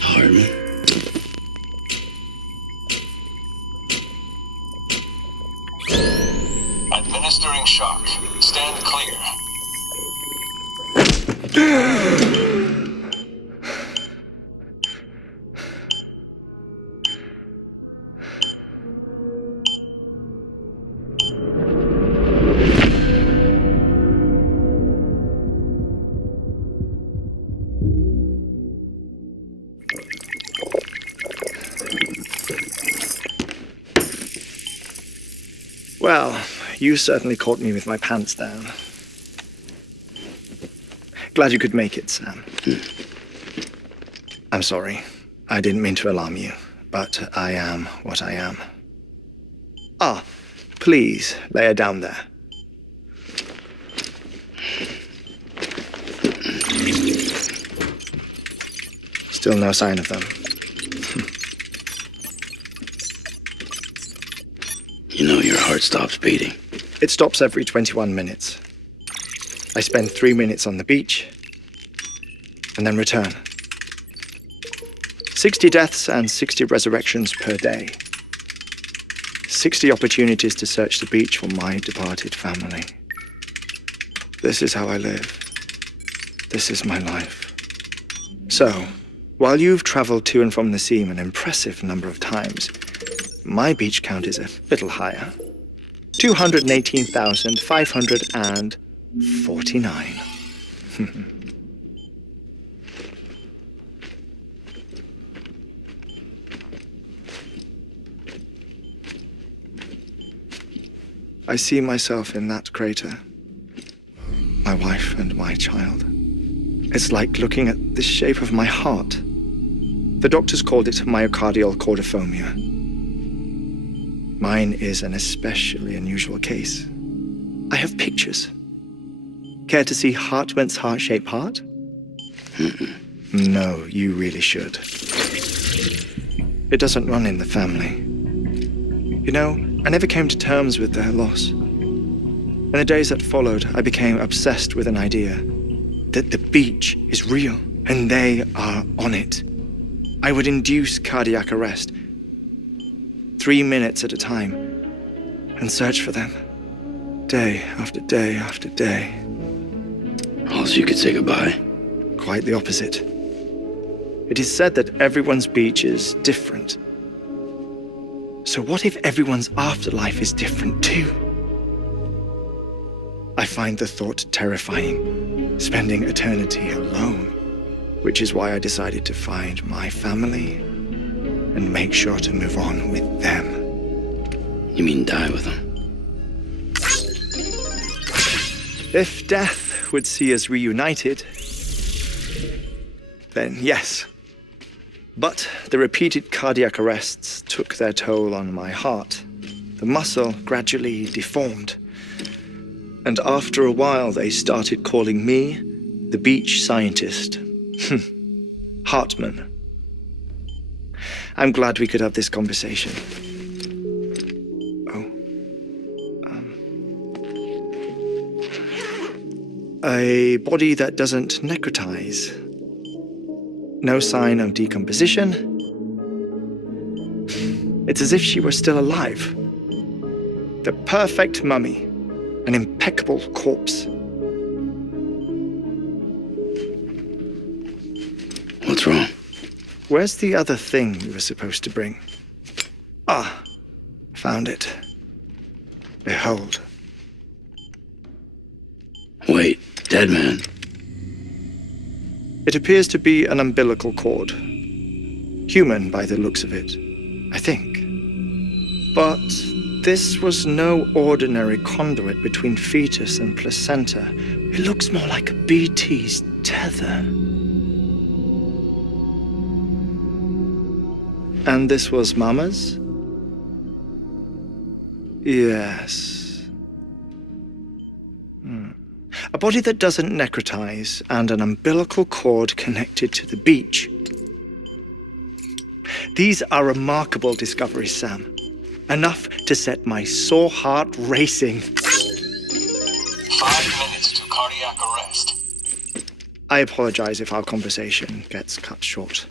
Hartman? Administering shock. Stand clear. Well, you certainly caught me with my pants down. Glad you could make it, Sam. I'm sorry. I didn't mean to alarm you, but I am what I am. Ah, please, lay her down there. Still no sign of them. You know your heart stops beating. It stops every 21 minutes. I spend 3 minutes on the beach, and then return. 60 deaths and 60 resurrections per day. 60 opportunities to search the beach for my departed family. This is how I live. This is my life. So, while you've traveled to and from the sea an impressive number of times, my beach count is a little higher. 218,549. I see myself in that crater. My wife and my child. It's like looking at the shape of my heart. The doctors called it myocardial cordiformia. Mine is an especially unusual case. I have pictures. Care to see Hartman's heart-shaped heart? No, you really should. It doesn't run in the family. You know, I never came to terms with their loss. In the days that followed, I became obsessed with an idea that the beach is real and they are on it. I would induce cardiac arrest 3 minutes at a time and search for them day after day after day. Also, you could say goodbye. Quite the opposite. It is said that everyone's beach is different. So what if everyone's afterlife is different too? I find the thought terrifying, spending eternity alone, which is why I decided to find my family and make sure to move on with them. You mean die with them? If death would see us reunited, then yes. But the repeated cardiac arrests took their toll on my heart. The muscle gradually deformed. And after a while, they started calling me the beach scientist. Hartman. I'm glad we could have this conversation. A body that doesn't necrotize. No sign of decomposition. It's as if she were still alive. The perfect mummy. An impeccable corpse. What's wrong? Where's the other thing you were supposed to bring? Ah, found it. Behold. Wait, dead man. It appears to be an umbilical cord. Human by the looks of it, I think. But this was no ordinary conduit between fetus and placenta. It looks more like a BT's tether. And this was Mama's? Yes. a body that doesn't necrotize, and an umbilical cord connected to the beach. These are remarkable discoveries, Sam. Enough to set my sore heart racing. 5 minutes to cardiac arrest. I apologize if our conversation gets cut short.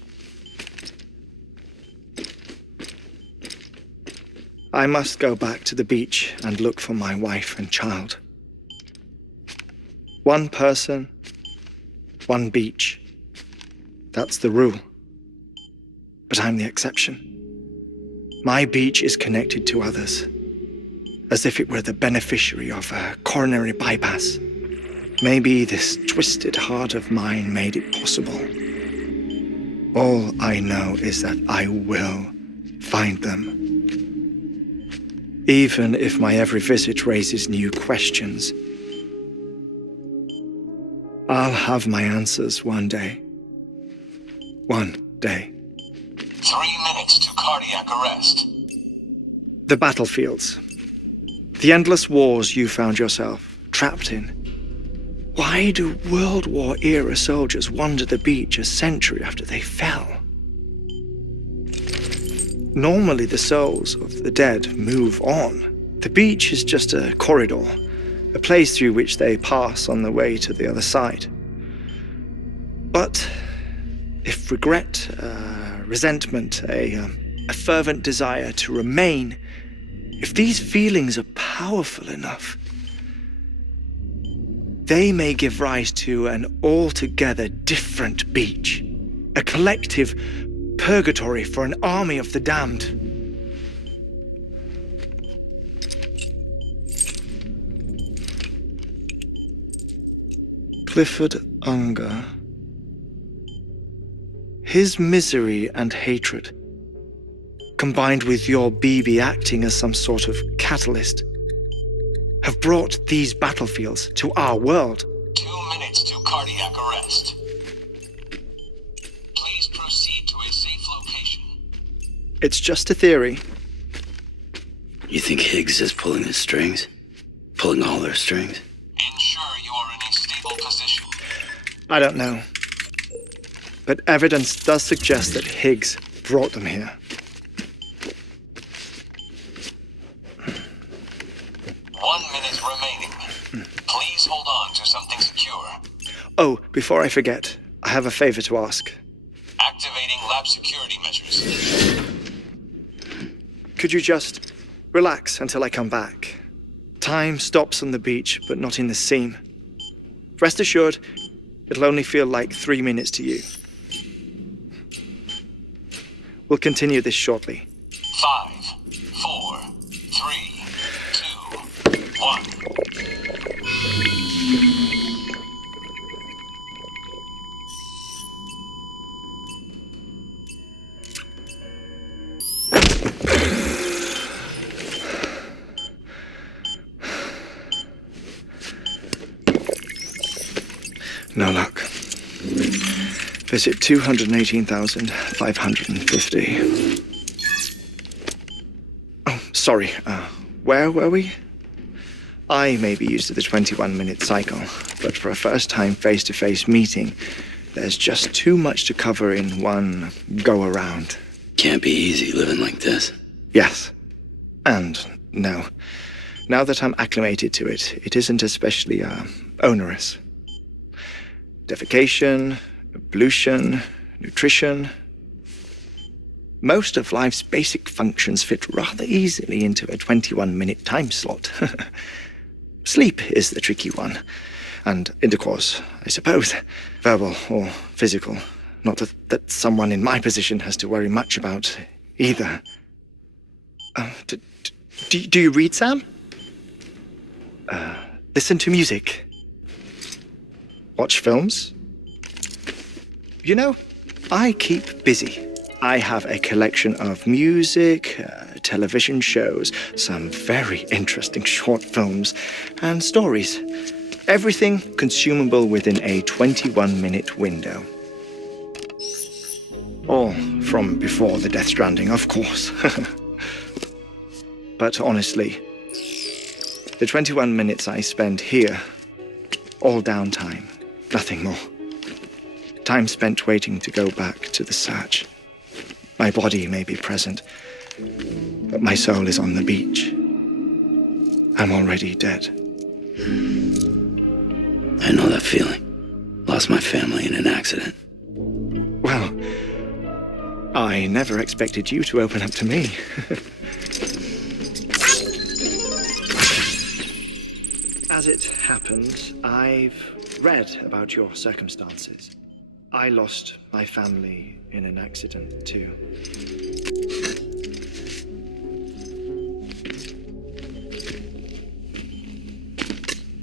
I must go back to the beach and look for my wife and child. One person, one beach. That's the rule. But I'm the exception. My beach is connected to others, as if it were the beneficiary of a coronary bypass. Maybe this twisted heart of mine made it possible. All I know is that I will find them. Even if my every visit raises new questions, I'll have my answers one day. One day. 3 minutes to cardiac arrest. The battlefields. The endless wars you found yourself trapped in. Why do World War-era soldiers wander the beach a century after they fell? Normally the souls of the dead move on. The beach is just a corridor, a place through which they pass on the way to the other side. But if regret, resentment, a fervent desire to remain, if these feelings are powerful enough, they may give rise to an altogether different beach, a collective purgatory for an army of the damned. Clifford Unger. His misery and hatred, combined with your BB acting as some sort of catalyst, have brought these battlefields to our world. 2 minutes to cardiac arrest. Please proceed to a safe location. It's just a theory. You think Higgs is pulling his strings? Pulling all their strings? Ensure you are in a stable position. I don't know. But evidence does suggest that Higgs brought them here. 1 minute remaining. Please hold on to something secure. Oh, before I forget, I have a favor to ask. Activating lab security measures. Could you just relax until I come back? Time stops on the beach, but not in the seam. Rest assured, it'll only feel like 3 minutes to you. We'll continue this shortly. 5, 4, 3, 2, 1. No luck. Visit 218,550. Oh, sorry. Where were we? I may be used to the 21-minute cycle, but for a first-time face-to-face meeting, there's just too much to cover in one go-around. Can't be easy living like this. Yes. And no. Now that I'm acclimated to it, it isn't especially, onerous. Defecation, ablution, nutrition. Most of life's basic functions fit rather easily into a 21-minute time slot. Sleep is the tricky one. And intercourse, I suppose. Verbal or physical. Not that someone in my position has to worry much about either. Do you read, Sam? Listen to music. Watch films? You know, I keep busy. I have a collection of music, television shows, some very interesting short films, and stories. Everything consumable within a 21-minute window. All from before the Death Stranding, of course. But honestly, the 21 minutes I spend here All downtime, nothing more. Time spent waiting to go back to the search. My body may be present, but my soul is on the beach. I'm already dead. I know that feeling. Lost my family in an accident. Well, I never expected you to open up to me. As it happens, I've read about your circumstances. I lost my family in an accident too.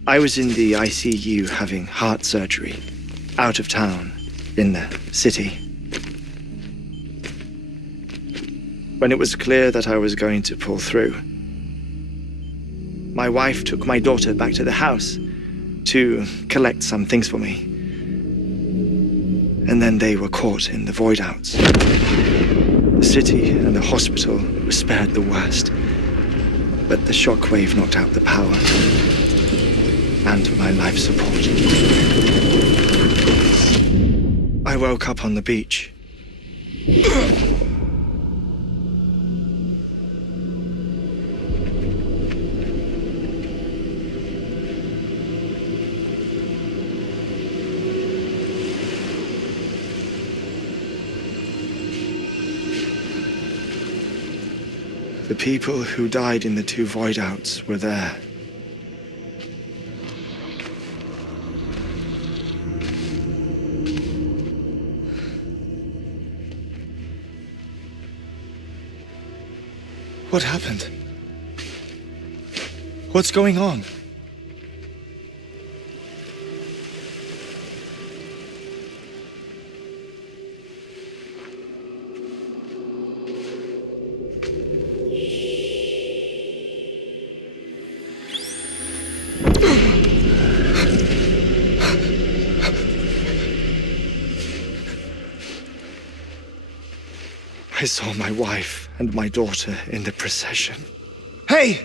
I was in the ICU having heart surgery, out of town, in the city. When it was clear that I was going to pull through, my wife took my daughter back to the house to collect some things for me. And then they were caught in the void outs. The city and the hospital were spared the worst, but the shockwave knocked out the power and my life support. I woke up on the beach. The people who died in the 2 void outs were there. What happened? What's going on? I saw my wife and my daughter in the procession. Hey!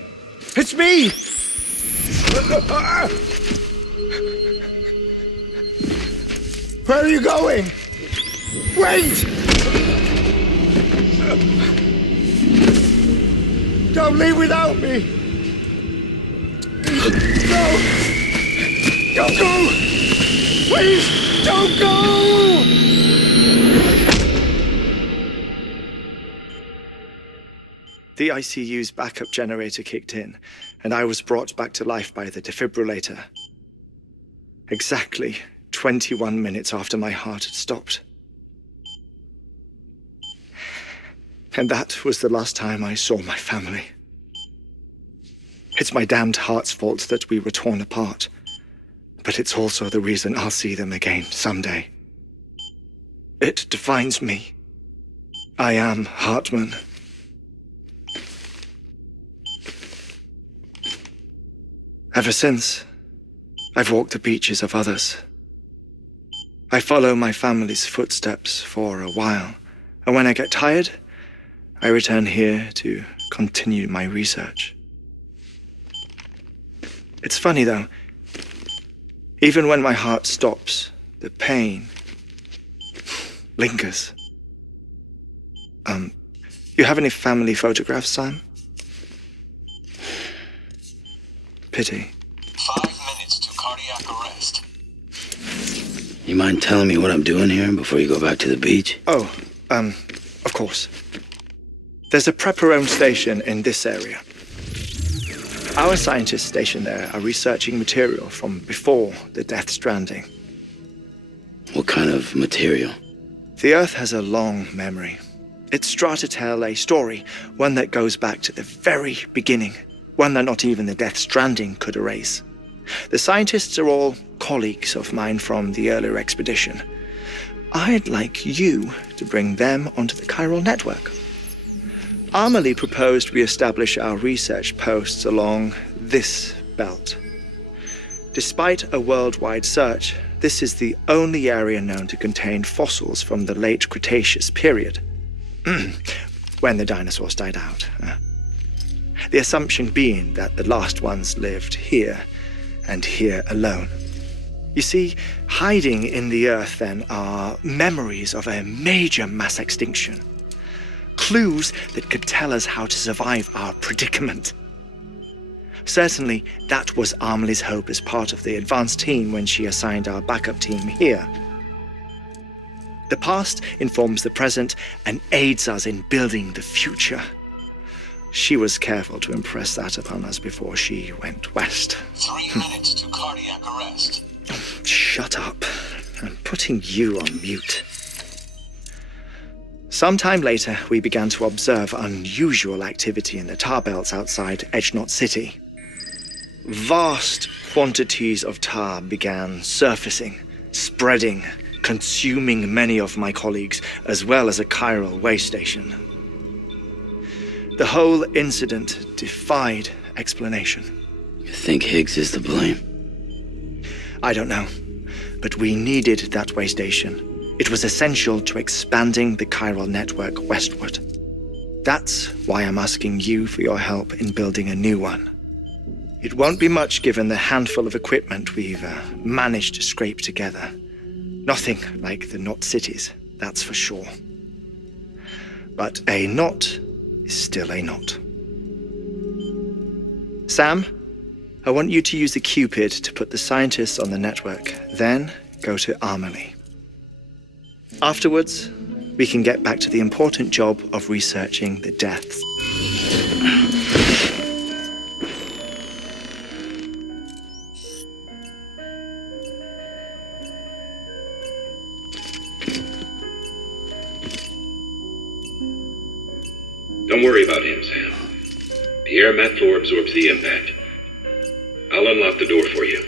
It's me! Where are you going? Wait! Don't leave without me! No! Don't go! Please, don't go! The ICU's backup generator kicked in, and I was brought back to life by the defibrillator. Exactly 21 minutes after my heart had stopped. And that was the last time I saw my family. It's my damned heart's fault that we were torn apart, but it's also the reason I'll see them again someday. It defines me. I am Hartman. Ever since, I've walked the beaches of others. I follow my family's footsteps for a while, and when I get tired, I return here to continue my research. It's funny though, even when my heart stops, the pain lingers. You have any family photographs, Sam? Pity. 5 minutes to cardiac arrest. You mind telling me what I'm doing here before you go back to the beach? Oh, of course. There's a Prepperone station in this area. Our scientists stationed there are researching material from before the Death Stranding. What kind of material? The Earth has a long memory. It's trying to tell a story, one that goes back to the very beginning, one that not even the Death Stranding could erase. The scientists are all colleagues of mine from the earlier expedition. I'd like you to bring them onto the chiral network. Amelie proposed we establish our research posts along this belt. Despite a worldwide search, this is the only area known to contain fossils from the late Cretaceous period, when the dinosaurs died out. The assumption being that the last ones lived here, and here alone. You see, hiding in the Earth then are memories of a major mass extinction. Clues that could tell us how to survive our predicament. Certainly, that was Amelie's hope as part of the advanced team when she assigned our backup team here. The past informs the present and aids us in building the future. She was careful to impress that upon us before she went west. 3 minutes to cardiac arrest. Shut up. I'm putting you on mute. Sometime later, we began to observe unusual activity in the tar belts outside Edgenot City. Vast quantities of tar began surfacing, spreading, consuming many of my colleagues, as well as a chiral way station. The whole incident defied explanation. You think Higgs is to blame? I don't know, but we needed that way station. It was essential to expanding the chiral network westward. That's why I'm asking you for your help in building a new one. It won't be much given the handful of equipment we've managed to scrape together. Nothing like the knot cities, that's for sure. But a knot is still a knot. Sam, I want you to use the Cupid to put the scientists on the network, then go to Amelie. Afterwards, we can get back to the important job of researching the deaths. Don't worry about him, Sam. The air mat floor absorbs the impact. I'll unlock the door for you.